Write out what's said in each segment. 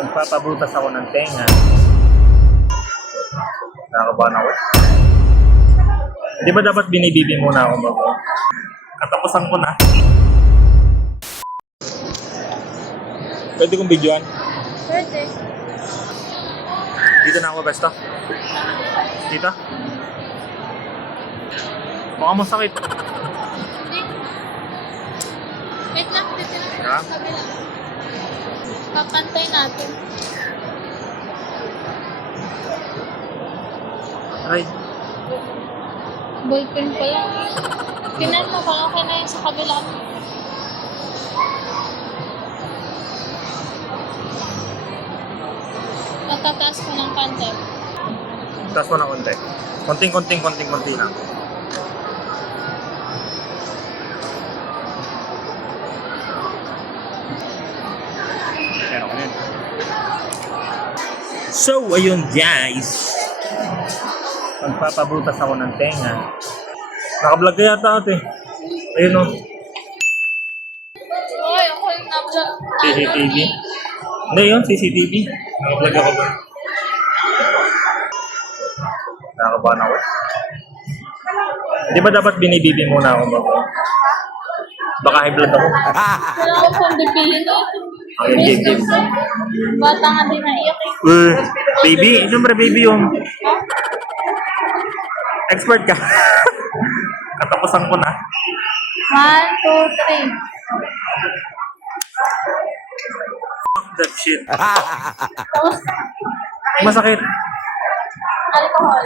Magpapabutas ako ng tenga. Nakakabahan ako. Di ba dapat binibibi muna ako bago? Katapusan ko na. Pwede kong videoan? Pwede. Dito na ako, besta. Dito? Baka masakit. Hindi. Wait lang, dito lang. Ha? Kabila. Papantay natin. Ay, Ballpen pa lang. Pinan mo kung okay na yun sa kabila mo. Natataas ko ng pantay. taas mo ng konti. Konting-konti lang. Ayan ako yun. So, ayun guys. Magpapabutas ako ng tenga. Naka-vlog ka yata ate. Ayun o. Oy, ako yung nabla. CCTV. Hindi yun, CCTV. Naka-vlog ako ba? Nakakabahan ako. Di ba dapat binibibi muna ako bago? Baka high blood ako. Wala akong pambibilin eh. Ayun, game. Bata nga din naiyak eh. Baby, siyempre baby yung expert ka. Katapusan ko na. 1, 2, 3. Fuck that shit. Tapos, Masakit. alcohol.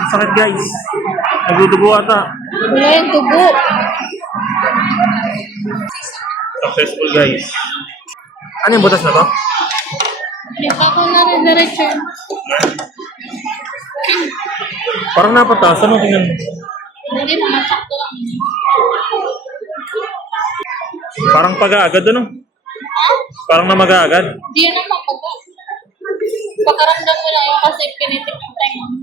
Masakit guys. Nagdudugo ata. Wala yung tubo. Successful guys. Ano yung butas na to? Hindi pa ako nare-diretso yun. Parang napataas. Ano tingnan mo? Hindi naman, sakto lang. Parang pag-aagad ano? Ha? Parang namaga-agad. Hindi yun ang mapagal. Pakaramdam mo lang yun kasi pinitik yung tenga mo.